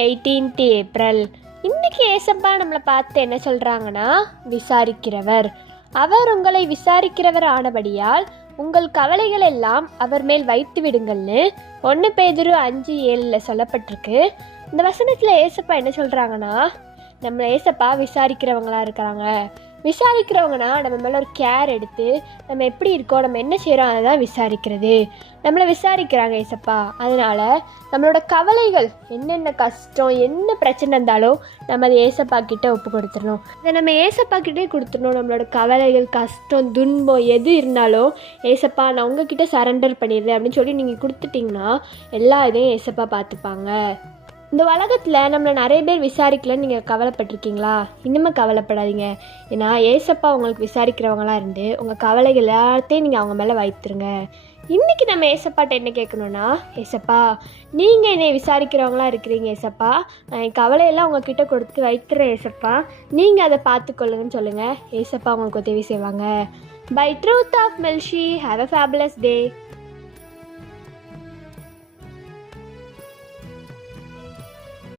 18th April. இன்னைக்கு ஏசப்பா நம்மளை பார்த்து என்ன சொல்கிறாங்கன்னா, விசாரிக்கிறவர். அவர் உங்களை விசாரிக்கிறவர் ஆனபடியால் உங்கள் கவலைகள் எல்லாம் அவர் மேல் வைத்து விடுங்கள்னு 1 பேதுரு 5:7 சொல்லப்பட்டிருக்கு. இந்த வசனத்தில் ஏசப்பா என்ன சொல்கிறாங்கன்னா, நம்மளை ஏசப்பா விசாரிக்கிறவங்களா இருக்கிறாங்க. விசாரிக்கிறவங்கன்னா நம்ம மேலே ஒரு கேர் எடுத்து நம்ம எப்படி இருக்கோம், நம்ம என்ன செய்கிறோம் அதை தான் விசாரிக்கிறது. நம்மளை விசாரிக்கிறாங்க ஏசப்பா. அதனால் நம்மளோட கவலைகள் என்னென்ன கஷ்டம் என்ன பிரச்சனை இருந்தாலும் நம்ம அதை ஏசப்பா கிட்டே ஒப்பு கொடுத்துடணும். அதை நம்ம ஏசப்பா கிட்டே கொடுத்துடணும். நம்மளோட கவலைகள் கஷ்டம் துன்பம் எது இருந்தாலும் ஏசப்பா நான் உங்ககிட்ட சரண்டர் பண்ணிடுறேன் அப்படின்னு சொல்லி நீங்கள் கொடுத்துட்டிங்கன்னா எல்லா இதையும் ஏசப்பா பார்த்துப்பாங்க. இந்த உலகத்தில் நம்மளை நிறைய பேர் விசாரிக்கலன்னு நீங்கள் கவலைப்பட்டிருக்கீங்களா? இன்னுமே கவலைப்படாதீங்க. ஏன்னா ஏசப்பா உங்களுக்கு விசாரிக்கிறவங்களாம் இருந்து உங்கள் கவலைகள் எல்லாத்தையும் நீங்கள் அவங்க மேலே வைத்துருங்க. இன்றைக்கி நம்ம ஏசப்பாட்ட என்ன கேட்கணுன்னா, ஏசப்பா நீங்கள் என்னை விசாரிக்கிறவங்களா இருக்கிறீங்க ஏசப்பா, நான் என் கவலையெல்லாம் உங்ககிட்ட கொடுத்து வைத்துறேன் ஏசப்பா, நீங்கள் அதை பார்த்துக்கொள்ளுங்கன்னு சொல்லுங்கள். ஏசப்பா உங்களுக்கு உதவி செய்வாங்க. பை ட்ரூத் ஆஃப் மெல்ஷி, ஹேவ் அ ஃபேபுலஸ் டே.